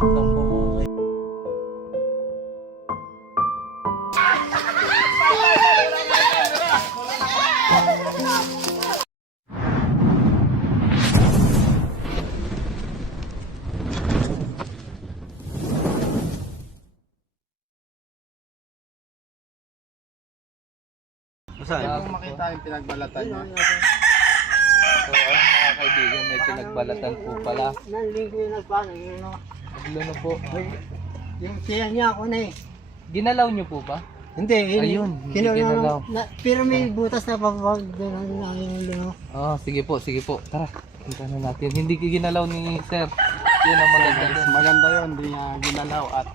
lang po mga Saan? Kung makita yung pinagbalatan niya. So ayun mga kaibigan, may pinagbalatan po pala. Nandito yung nagpano, yun o. Ano po? Yung siya niya ako na eh. Ginalaw niyo po ba? Hindi, Ayun, hindi ginalaw. Pero may butas na papapag doon ang yung Oh, sige po. Tara, punta na natin. Hindi ginalaw ni Sir. Yun ang maganda doon. Maganda yun, hindi niya ginalaw at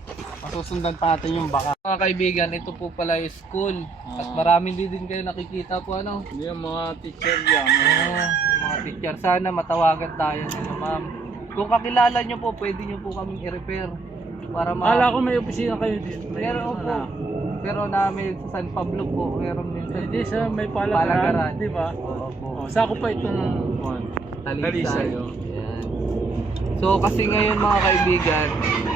masusundan pa natin yung baka. Mga kaibigan, ito po pala yung school. At marami din kayo nakikita po ano. Hindi yung mga teacher yan. Yung mga teacher. Sana matawagan tayo nila ma'am. Kung kakilala nyo po, pwede nyo po kaming i-repair. Para Kala ko may opisina kayo dito. Meron po. Pero namin sa San Pablo po. Meron din sa Hindi sa may Palagaran. palagaran, di ba? Oo po. Oh, sako pa itong Talisay. Ayan. So kasi ngayon mga kaibigan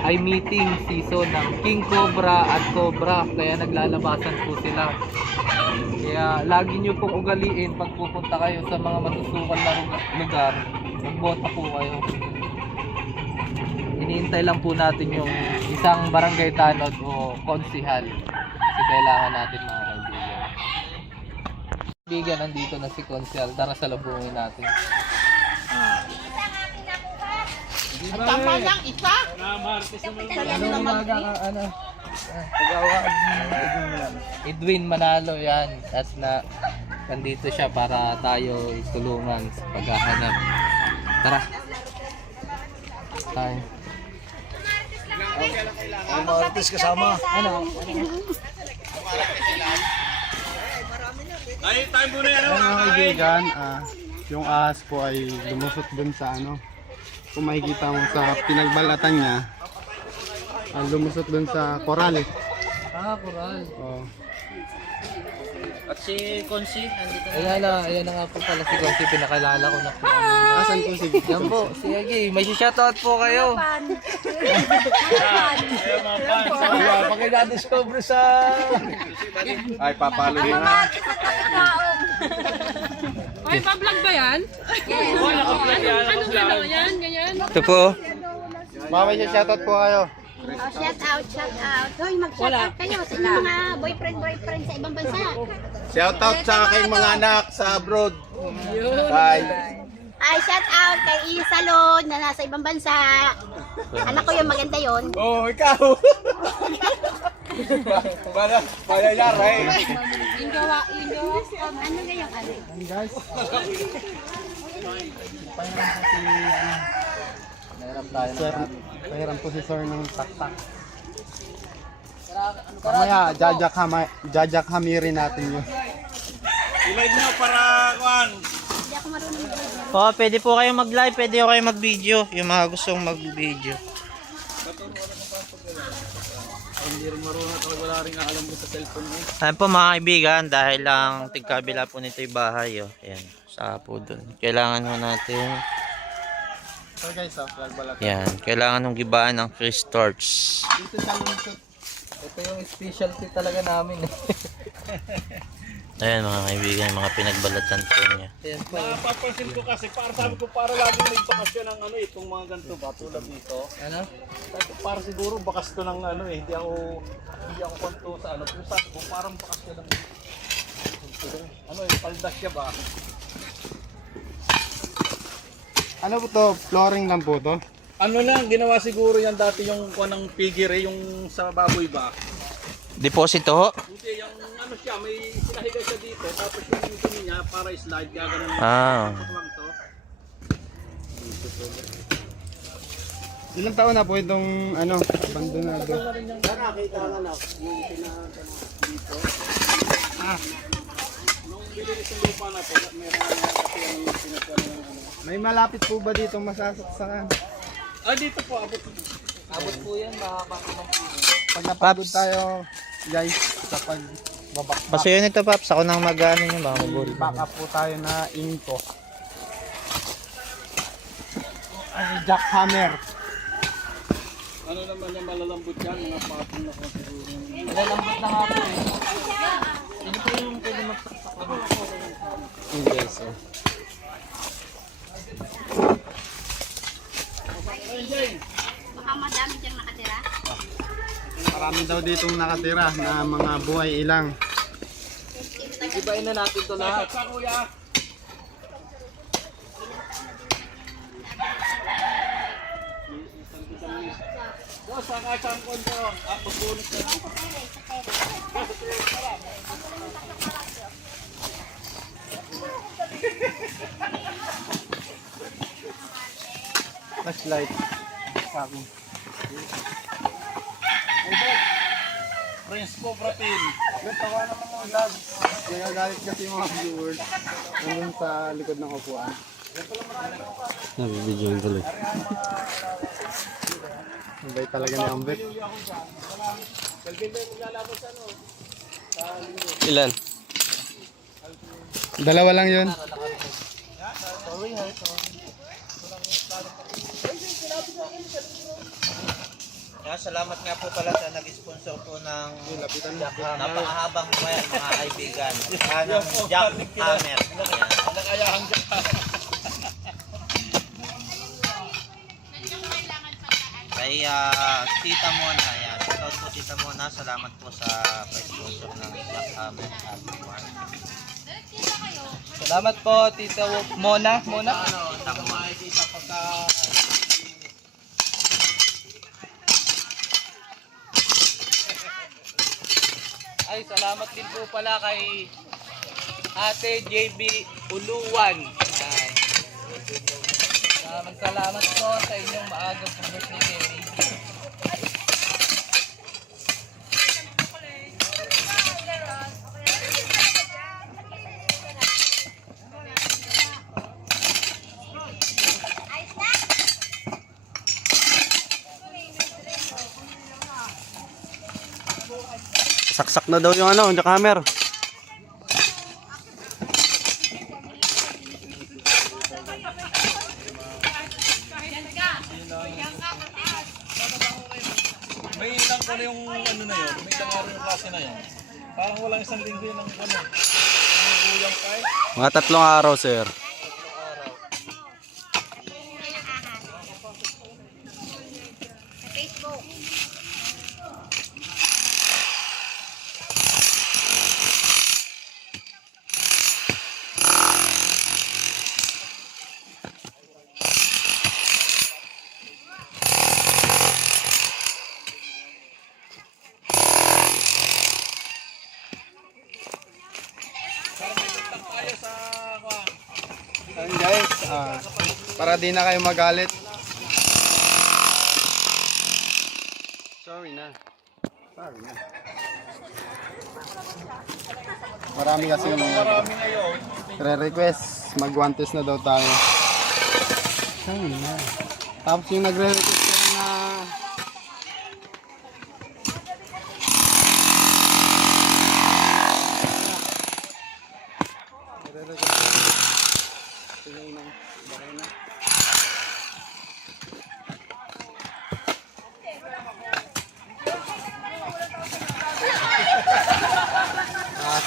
ay meeting season ng King Cobra at Cobra, kaya naglalabasan po sila. Kaya lagi nyo pong ugaliin pag pupunta kayo sa mga masusukal na lugar, magbota po kayo. Iniintay lang po natin yung isang barangay tanod o konsihal kasi kailangan natin mga kaibigan. Kaibigan, nandito na si konsihal, tara salubungin natin. Ang tama lang, isa? Ano umaga ka, ano? Edwin Manalo yan. At na nandito siya para tayo tulungan sa paghahanap. Tara. Tayo. Ang mga artist kasama. Ano? Mga kaibigan, yung ahas po ay lumusot dun sa ano. Kung makikita mo sa pinagbalatan niya, lumusot dun sa koral. Coral. Oh. At si Consi, nandito Ayan na nga po pala si Gonsi, pinakalala ko na po. Asan po si Yan po, si Agi, may shoutout po kayo. Pakina-discover sa... Ay, papalo din ha. Ay, pa-vlog ba yan? Yes. Ano yan? Ganyan? Ito po. Mamay siya shoutout po kayo. Oh, shout out. Hoy, mag-shout out kayo sa inyong mga boyfriend sa ibang bansa. Shoutout sa aking mga anak sa abroad. Bye. Ay, shout out kay Isalon na nasa ibang bansa. Anak ko yung maganda yon. Oh, ikaw. Bala yara eh. Yung gawa, ano gayong ano? Guys. Meron tayo Sir, pahiram po si Sir ng taktak. Mamaya, jajakhamirin natin yun. Hindi ako marunong mag-video. Oh, pwede po kayo mag-live, pwede po kayo mag-video. Yung mga gustong mag-video. Hindi rin marunong at wala rin alam mo sa cellphone mo. Ayan po mga kaibigan, dahil lang tigkabila po nito yung bahay. Oh. Ayan, sa po dun. Kailangan ho natin, So guys, nagbalat. yan, kailangan hong gibaan ng Chris Torch. Dito sa lunsot. Ito yung specialty talaga namin. Ayan mga kaibigan, mga pinagbalatan po niya. Ayan po. Napapansin ko kasi, para sabi ko, para lagi may bakasyon ng ano, itong mga ganito ba, tulad dito. Ano? Para siguro bakas to ng ano hindi ako konto sa ano, pero sabi ko parang bakas to ng ano paldas siya ba? Ano po to? Flooring lang po to? Ano lang, ginawa siguro yan dati yung kuha ng piggery, yung sa baboy ba? Deposito ho? Hindi, yung ano siya, may sinahiga siya dito, tapos yung dumi niya para slide, gagawin mo. Ah. to. Ilang taon na po itong ano, abandonado? Nakakita nga na, yung dito. Nung bilinis yung lupa na po, meron kasi yung pinakuha ng ano. May malapit po ba dito masasaksakan? Dito po, abot. Abot po yan, makakapagod po. Pag napagod tayo, guys, sa pagbabak. Pasuyo nito Paps, ako nang mag-ano nyo, baka mabuli. Back up po tayo na inko. Ay, jackhammer. Ano naman yung malalambot yan? Mga patong na kung siguro. Malalambot na nga po eh. Sino po yung pwede magsaksak ko? Yung guys, oh. Baka madami diyang nakatira. Marami daw ditong nakatira na mga buhay ilang. Ibain na natin to lahat. Flashlight. Sa akin. Prince ko, Pratin. Tawa naman ng vlog. Nagagalit kasi yung mga viewers. Nandun sa likod ng upuan. Nabibidyo yung tuloy. Mabay talaga ni Ambet. Ilan? Dalawa lang yun. Salamat nga po pala sa nag-sponsor po ng napakahabang buhay mga kaibigan. Ng Jackhammer. Nakayahang Kay Tita Mona. Yan. Shoutout po Tita Mona. Salamat po sa sponsor ng Jackhammer. Salamat po, Tita Mona. Mona? Ay, salamat din po pala kay Ate JB Uluwan. Yan. Salamat po sa inyong maagang birthday kay Baby. saksak na daw yung ano, jackhammer. May ilang ko na yung ano na yun, may ilang araw yung klase na yun. Parang walang isang linggo yun ng ano. Ang guyang kay. Mga 3 araw, sir. Facebook. Ayun guys, para di na kayo magalit. Sorry na. Marami kasi re-request. Mag-1 na daw tayo. Sorry na. Tapos yung nagre-request ko na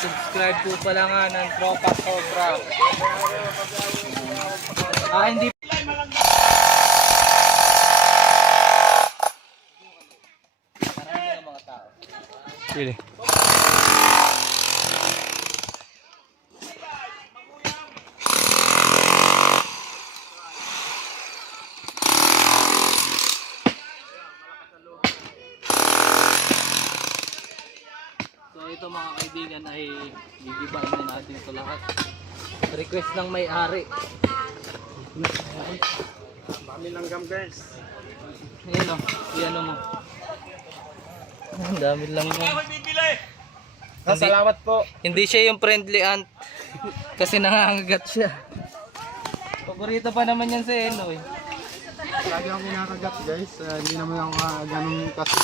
Subscribe po pala nga ng Tropa Cobra. Hindi. Pili. So ito mga kaibigan ay gigibain na natin ito lahat. Request ng may-ari. dami langgam guys. Ayan o, iyan mo. Ang dami lang yan. Salamat po. Hindi siya yung friendly ant. Kasi nangangagat siya. Paborito pa naman yan sa Eno eh. Lagi akong kinakagat guys. Hindi naman ako ganun kasi.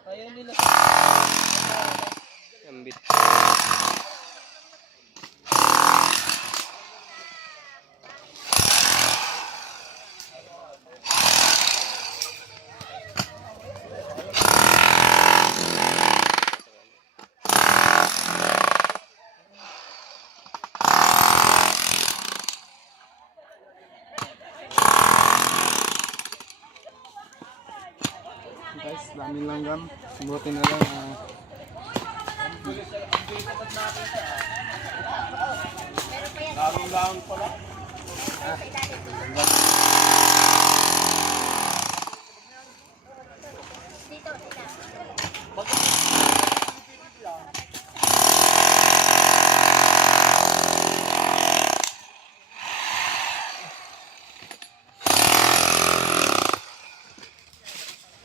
Kaya nila. guys, daming langgam. Buti na lang.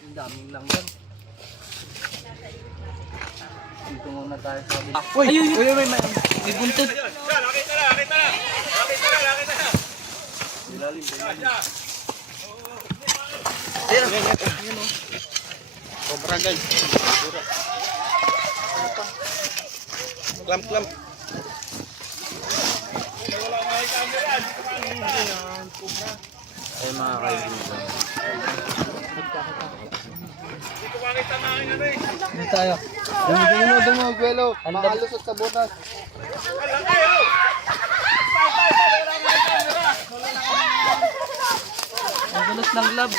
Ang daming langgam. Dito muna tayo sa kabila. Uy! Uy, may buntot. Cobra guys. Clamp. Ay mga kaibigan. Dito tayo. Dumo, Gwelo. Makalusot sa butas. Ang gulos ng lab.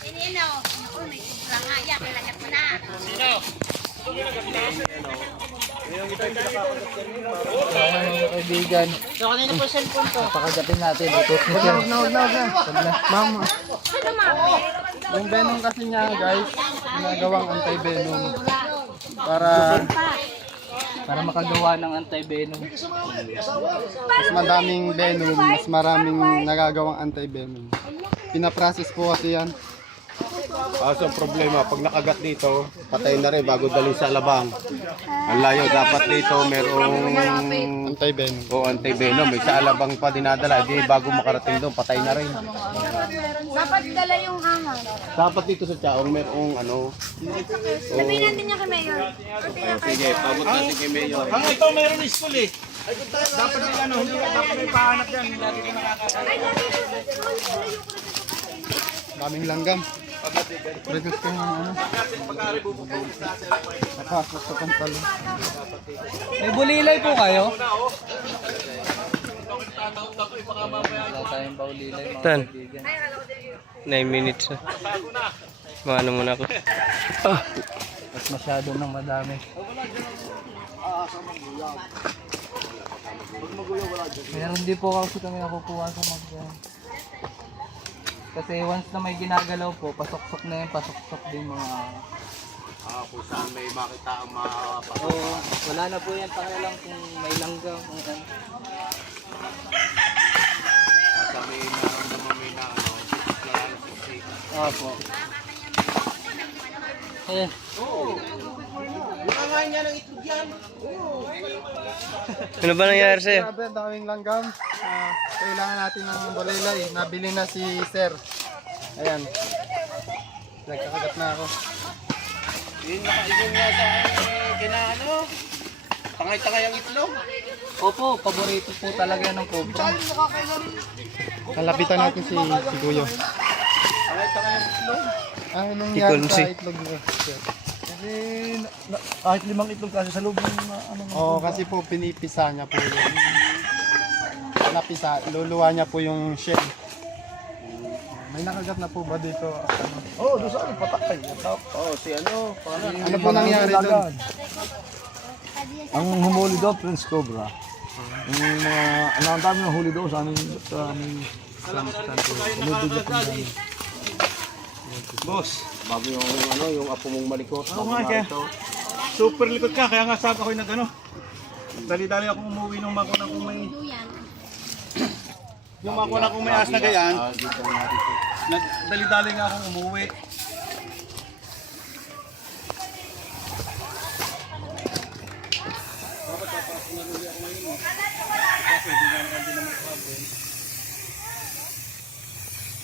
Sinino? Ako, may sobrang haya. Kailangan mo na. Mga kaibigan. So, kanina po cellphone ko. Pakagatin natin. Itos mo siya. Huwag na. Mama. Yung venom kasi niya guys, ginagawang anti-venom. Para makagawa ng anti-venom. Mas madaming venom, mas maraming nagagawang anti-venom. Pinaprocess po kasi yan. Kaso ang problema, pag nakagat dito, patay na rin bago dalhin sa labang. Ang layo, dapat dito merong Anti-venom. o anti-venom. May sa alabang pa dinadala, di bago makarating doon, patay na rin. Dapat dala yung hammer. Dapat dito sa Chaong merong ano. Sabihin natin niya kay Mayor. Sige, pabot natin kay Mayor. Ang ito mayroon school eh. Dapat may ano, hindi dapat may pahanap yan. Lagi ka nakakatayo. Daming langgam. Request ko ng ano. Napasok sa pantalon. May bulilay po kayo? Wala tayong bulilay mga Tan. kaibigan. 9 minutes na. Maano muna ako. Mas masyado nang madami. Meron di po kasi kami nakukuha sa mga. Kasi once na may ginagalaw po, pasok-sok na yun, pasok-sok din mga... Kung saan may makita ang Oo, wala na po yan, pakialam kung may langgam, kung ano. sa may naramdaman may na ano, Opo. Ayan. Ano ba nangyari sa'yo? Grabe, ang daming langgam. Kailangan natin ng bolilay. Nabili na si Sir. Ayan. Nagkakagat na ako. Yun nga sa kinaano. Tangay-tangay ang itlog. Opo, paborito po talaga ng cobra. Kalapitan natin si Kuyo. Tangay-tangay ang itlog. Ano nangyari sa itlog niya? Kasi kahit 5 itlog kasi sa loob ng ano. Oo, kasi po pinipisa niya po yun. Napisa, luluwa niya po yung shell. May nakagat na po ba dito? Oh, doon sa ano patay. Oh, si ano? Ano po nangyari doon? Ang humuli doon, Prince Cobra. Yung mga, ang dami ng huli doon sa aming pinubigyan ko namin. Boss, Bago yung ano, yung apo mong malikot. Oo nga, kaya super likod ka, kaya nga sabi ako yung nag-ano. Dali-dali akong umuwi nung makuna kung may... Yung makuna kung may as na gayan, dali-dali nga akong umuwi.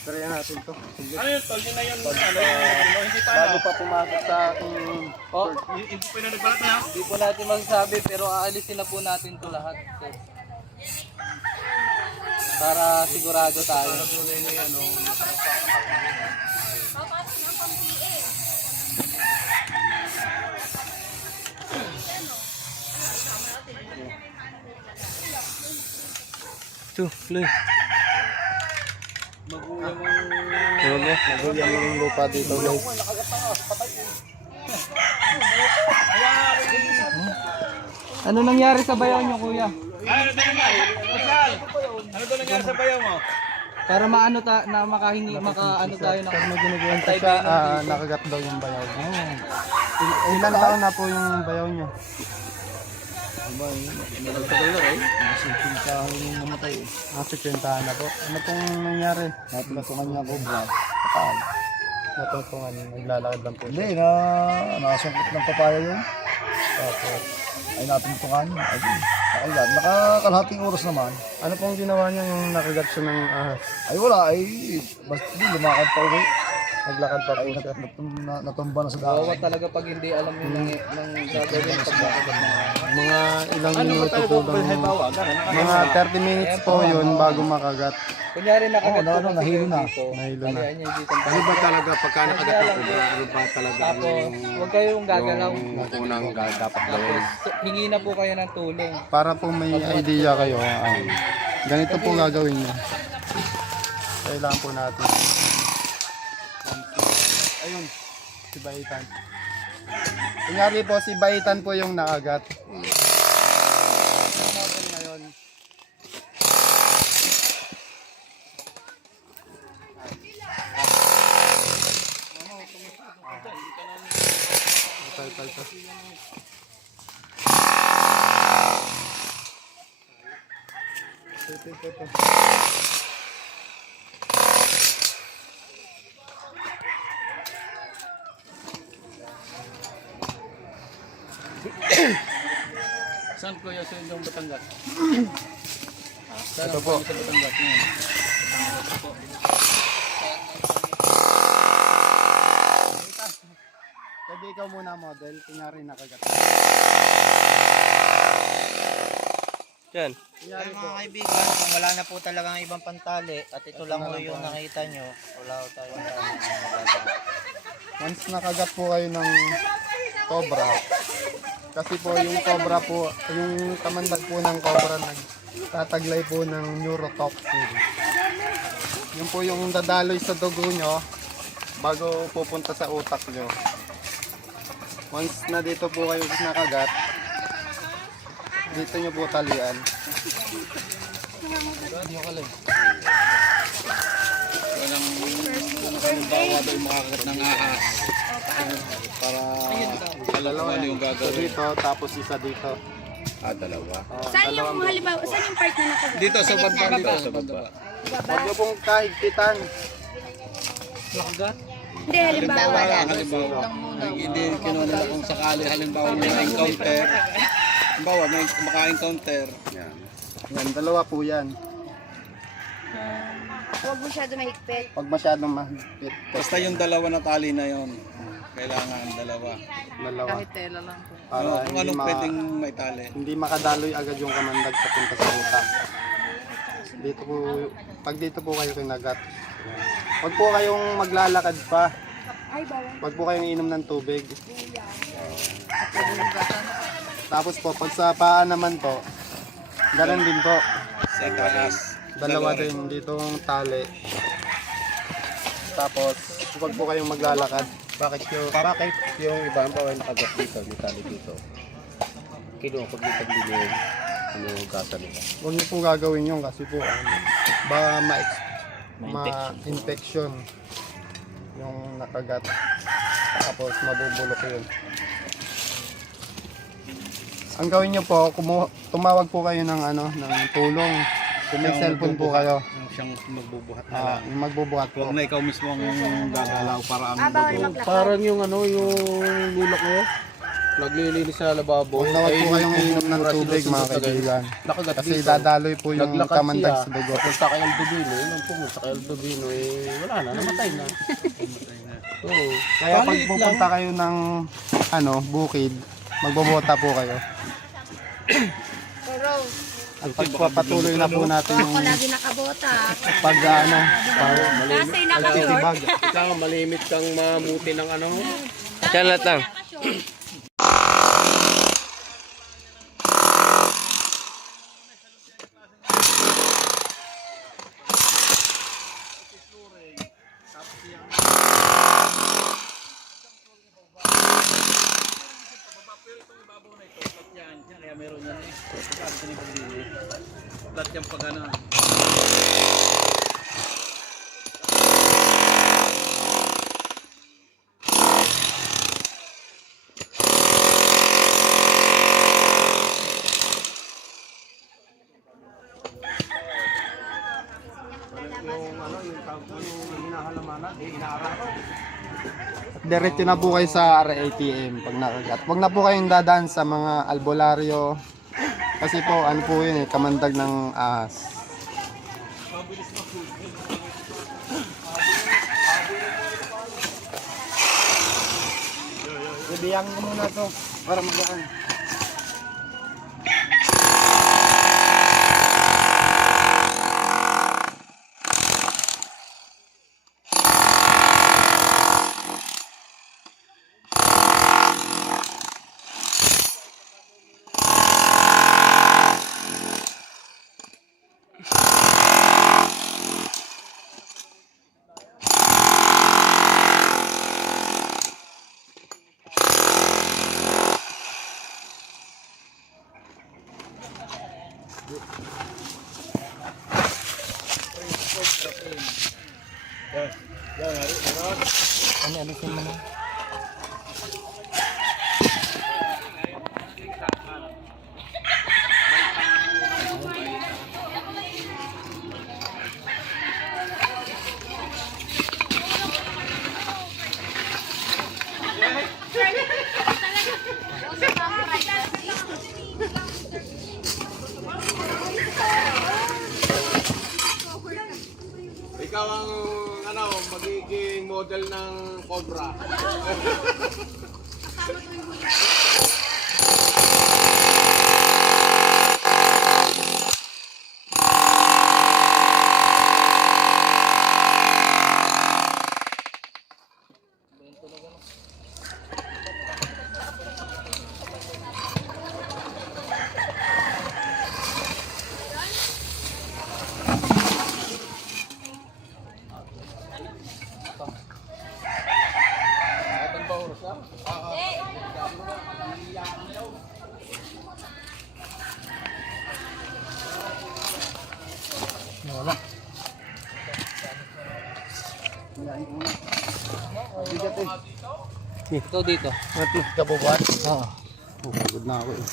Try natin to. Ano yun, tol? Yun na yun, ano, hindi pa Bago pa pumasok sa ating... Oh, Hindi pa na nagbalat na. hindi po natin masasabi pero aalisin na po natin to lahat. So, para sigurado tayo. Tuh, Loy. Naguyang yung lupa dito guys. Ano nangyari sa bayaw nyo, kuya? Ano ba nangyari sa bayaw mo? Para maano na makahingi, makaano tayo ng Pag may ginuguyan pa siya, nakagat daw yung bayaw. Ilan taon na po yung bayaw niyo? Namatay na po. Ano pong nangyari? Natutungan niya cobra. Kapal. Natutungan, naglalakad lang po. Hindi, nakasungkot ng papaya yun. Tapos, ay natuntungan. Ay, nakailan. Nakakalahating oras naman. Ano pong ginawa niya yung nakagat siya ng ahas? Ay wala, basta lumakad pa uwi. Naglakad pa po siya. Natumba na sa kawawa daan. talaga pag hindi alam yung ng gagawin pag nakagat na. Mga ilang minuto po lang. Mga 30 minutes po yun bago makagat. Kunyari nakagat Oo, ko nahilo na. dito. Nahilo na. Kaya niya dito. Ano ba talaga pagka nakagat ng cobra? Ano ba talaga Tapos, huwag kayong gagalaw. yung unang dapat Tapos, gawin? hingi na po kayo ng tulong. Para po may idea kayo. Ganito po gagawin niyo. Kailangan po natin. Ayun, si Baitan. Kunyari po, si Baitan po yung nakagat. Ngayon, ito. Ito. Saan kuya sa inyong Batangas? Ito po. Sa Batangas ngayon. Pwede ikaw muna model, kunyari nakagat. Kaya mga kaibigan, kung wala na po talagang ibang pantali at ito lang po yung nakita nyo, wala ko tayong magagawa. Once nakagat po kayo ng cobra, kasi po yung cobra po, yung kamandag po ng cobra nagtataglay po ng neurotoxin. Yun po yung dadaloy sa dugo nyo bago pupunta sa utak nyo. Once na dito po kayo nakagat, dito nyo po talian. Bawa ba yung makakagat ng ahas? Para alam ano yung Isa gagawin. dito, tapos isa dito. Dalawa. Saan yung halimbawa, saan yung part na nakagat? Dito sa baba, dito sa baba. Huwag nyo pong kahigpitan. Hindi, halimbawa. Halimbawa, hindi kinuha nila kung sakali halimbawa may encounter. Halimbawa may maka-encounter. Yan, dalawa po yan. Huwag masyado mahigpit. Pag masyadong mahigpit, Basta yung dalawa na tali na yon. Kailangan dalawa. dalawa. Tela lang po. Para Kung hindi, anong pwedeng may tali. hindi makadaloy agad yung kamandag papunta sa utak. Dito po, pag dito po kayo kinagat. Huwag po kayong maglalakad pa. Huwag po kayong inom ng tubig. Tapos po, pag sa paa naman po, ganun din po. Sa taas. Dalawa din dito ang tali. Tapos, huwag po kayong maglalakad. Bakit yung iba ang bawal nakagat dito, may tali dito? Kinuha pag dito bilhin, gata nila. Huwag niyo po gagawin yun kasi po baka ma-infection yung nakagat. Tapos mabubulok yun. Ang gawin niyo po, tumawag po kayo ng ng tulong. Kung may cellphone po kayo, Siyang magbubuhat na lang. yung magbubuhat po. Huwag na ikaw mismo ang gagalaw para ang Bawal dugo. maglakad. Parang yung yung lula ko, naglilinis sa lababo. Huwag na huwag po kayong inom ng tubig mga kaibigan. Nakagat Kasi dito. dadaloy po yung Naglakad kamandag siya. sa dugo. Punta kay Aldovino, nung pumunta kay Aldovino, wala na, namatay na. Oo. Kaya pag pupunta kayo ng bukid, magbobota po kayo. Pero, At pagpapatuloy na po natin yung ako lagi nakabota. pag Kasi nakashort. titibag. Ikaw, malimit kang mamuti ng ano. Chalat lang. itong ibabaw na ito, flat yan. Kaya meron yan eh. Sabi ko na yung flat yan pag ano. Diretso na po kayo sa RATM pag nakagat. Huwag na po kayong dadaan sa mga albularyo. Kasi po, ano po yun eh, kamandag ng ahas. Ibiyang mo muna to para magaan. Ano alisin mo na? Ikaw ang ano, magiging model ng Cobra. Ito dito. Matlis ka po ba? Oo. Pagod na ako eh.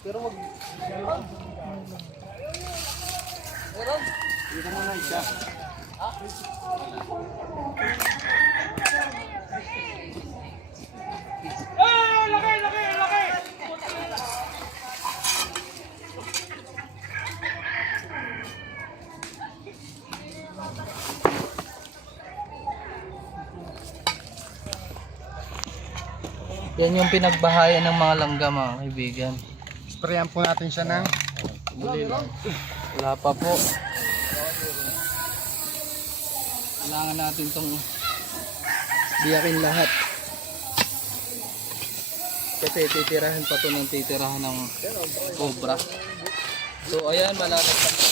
Pero wag. Dito muna isa. Yan yung pinagbahayan ng mga langga mga kaibigan. Sprayan po natin siya ng Wala pa po. Kailangan natin tong biyakin lahat. Kasi titirahan pa to ng titirahan ng cobra. So ayan, malalagyan.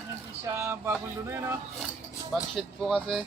Hindi siya bagong luno yun, ah. backsheet po kasi.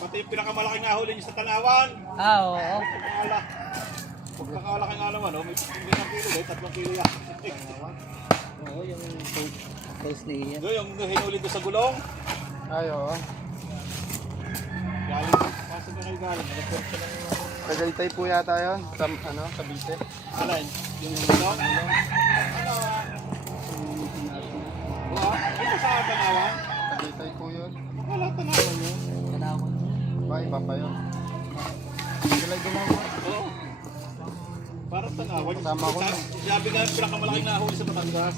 Pati yung pinakamalaking ahuli niyo sa Tanawan. Oo. Pagkakalaki nga naman, oh, may 5 kilo, eh, 3 kilo yan. Oo, yung post ni Ian. Doon, yung hinuli ko sa gulong. Ay, oo. Galing, pasok na kayo galing. Tagaytay po yata yun. Sa, ano, sa Bite. Alin, yung gulong. iba pa yun. Gulay-gulay mo. Oo. Parang tanawag. Tama ko na. Sabi nga yung pinakamalaking nahuli sa Batangas.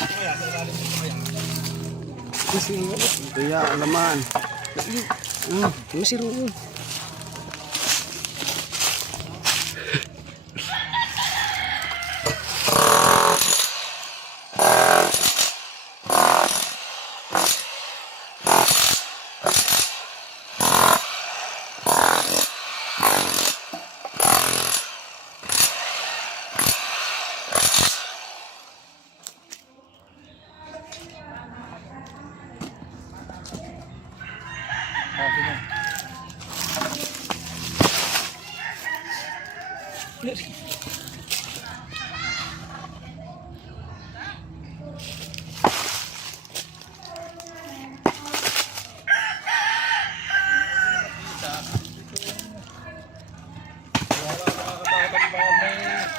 Kaya, sa ilalim nito kaya. Kaya, alaman.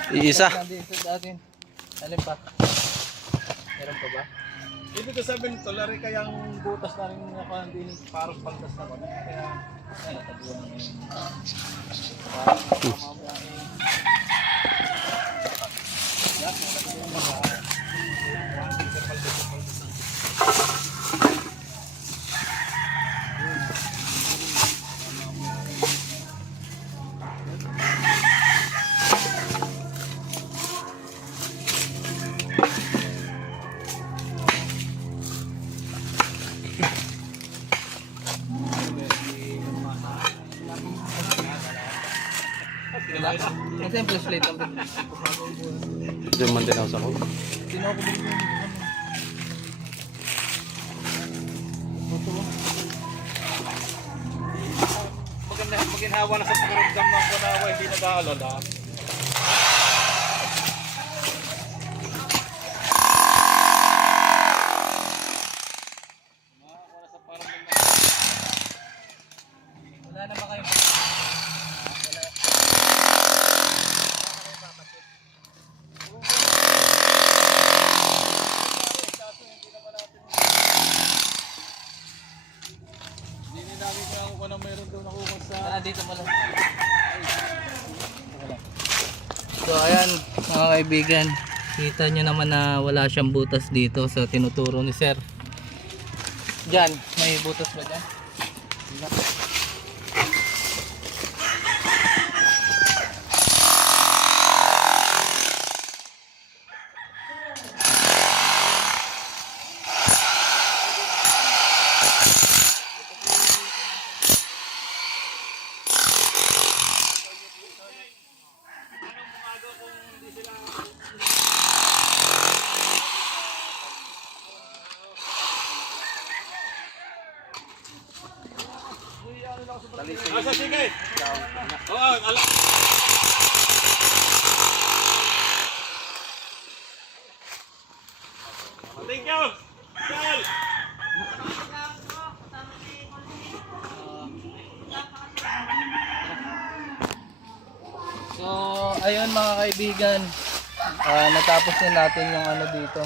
Iisa. Nandito dati. Alin pa? Meron pa ba? Ibig sabihin nito, lari kayang butas na rin ako hindi parang paldas na kami. Kaya, ay, natabuan na yun. Parang mamaya Wala. Kasi yung flashlight lang. Diyan man din ako sa ko. Sino ko din yung maginhawa na sa pakiramdam ng kunawa, hindi nag-aalala. wala na ba kayo? Hindi namin kung ano meron daw nakuha sa... Dito mo lang. So ayan mga kaibigan, kita nyo naman na wala siyang butas dito sa tinuturo ni Sir. Diyan, may butas ba dyan? Asa, sige! Oo, ala... Thank you! Sal! So ayun mga kaibigan, natapos na natin yung ano dito,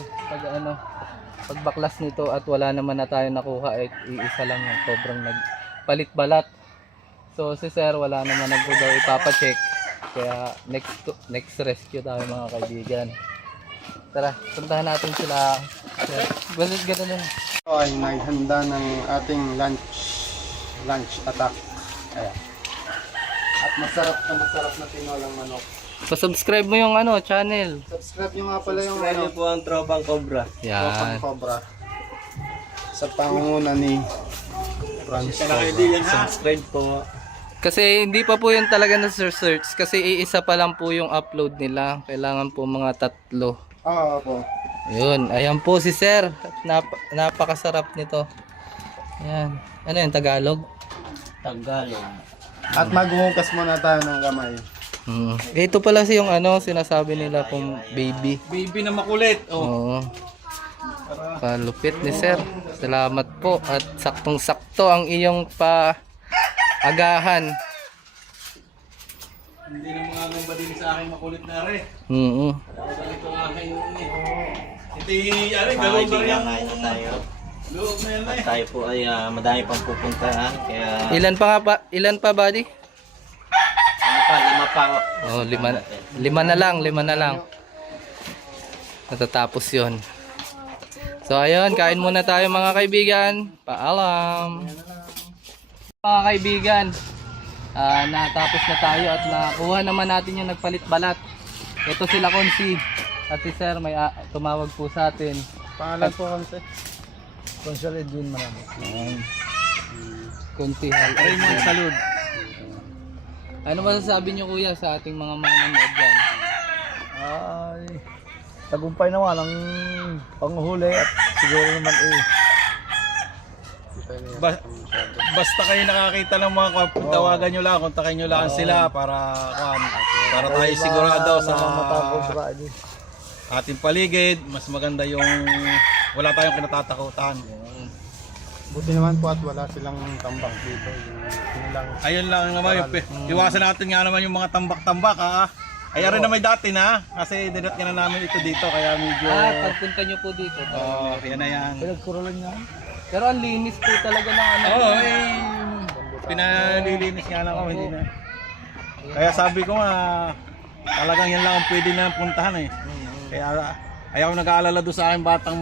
pagbaklas nito at wala naman na tayo nakuha, iisa lang yung sobrang nagpalit balat. So si Sir wala naman daw ipapacheck, kaya next rescue tayo mga kaibigan. Tara, puntahan natin sila. Balit gano'n yun. Ito ay naghanda ng ating lunch attack. Ayan. At masarap na tinolang manok. Pa-subscribe mo yung channel. Subscribe nyo nga pala yung po ang Tropang Cobra. Tropang Yan. Cobra. Sa pangunguna ni Franz Cobra. Subscribe po. Kasi hindi pa po yun talaga na search kasi iisa pa lang po yung upload nila. Kailangan po mga 3. Oo po. Yun, ayan po si Sir. Napakasarap nito. Ayan. Ano yung Tagalog? Tagalog. At maghuhugas muna tayo ng kamay. Ito pala yung sinasabi nila pong baby. Baby na makulit. Oo. Palupit ni Sir. Salamat po at saktong-sakto ang iyong paagahan. Hindi na mga ngamba din sa akin makulit na rin. Ganito ang aking... Ito yung galong na rin. Tayo. At tayo po ay madami pang pupuntahan. Kaya Ilan pa, buddy? lima pa. Oh, lima na lang. Natatapos 'yon. So ayun, kain muna tayo mga kaibigan. Paalam. Mga kaibigan, natapos na tayo at nakuha naman natin yung nagpalit balat. Ito sila Konsi at si Sir may tumawag po sa atin. Pangalan po kasi. Consul Edwin marami. Konsi Raymond Salud. Ano masasabi niyo kuya sa ating mga manonood dyan? Ay, tagumpay naman ang panguhuli at siguro naman Basta kayo nakakita ng mga tawagan nyo lang, kontakin nyo lang sila para tayo sigurado sa ating paligid. Mas maganda yung wala tayong kinatatakutan. Buti naman po at wala silang tambak dito. Yung lang. Ayun lang naman, iwasan natin nga naman yung mga tambak-tambak Ay rin naman dati na, kasi dinat ka na namin ito dito, kaya medyo... Pagpunta nyo po dito. yan na yan. pinagkurulan niya. Pero ang linis po talaga ng ano. Pinalilinis nga lang ako, hindi na. Kaya sabi ko nga, talagang yan lang ang pwede na puntahan Kaya ayaw nag-aalala doon sa aking batang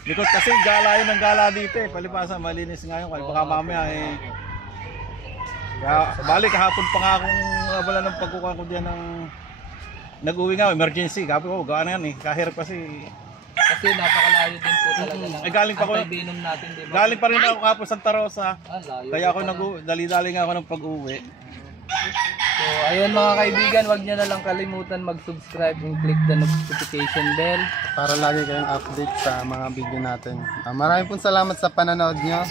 likod kasi gala yun ang gala dito palibasa malinis nga yun, baka mamaya Kaya balik kahapon pa nga akong wala ng pagkukuha ko diyan ng nag-uwi nga, emergency. Sabi ko, gaan na yan kahirap kasi napakalayo din po talaga ng galing pa ako, anti-venom natin, di ba? galing pa rin ako kahapon Santa Rosa. Layo Kaya ako pa pala. dali-dali nga ako ng pag-uwi. So, ayun mga kaibigan, wag niyo na lang kalimutan mag-subscribe and click the notification bell. Para lagi kayong update sa mga video natin. Maraming pong salamat sa pananood nyo.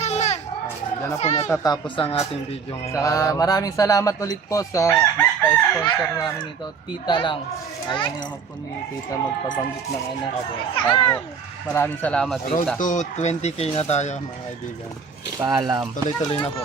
Yan na po natatapos ang ating video ngayon. Saka maraming salamat ulit po sa magpa-sponsor namin ito. Tita lang. Ayaw niya naman po ni Tita magpabanggit ng ano. Opo. Maraming salamat, Road Tita. to 20k na tayo mga kaibigan. Paalam. Tuloy-tuloy na po.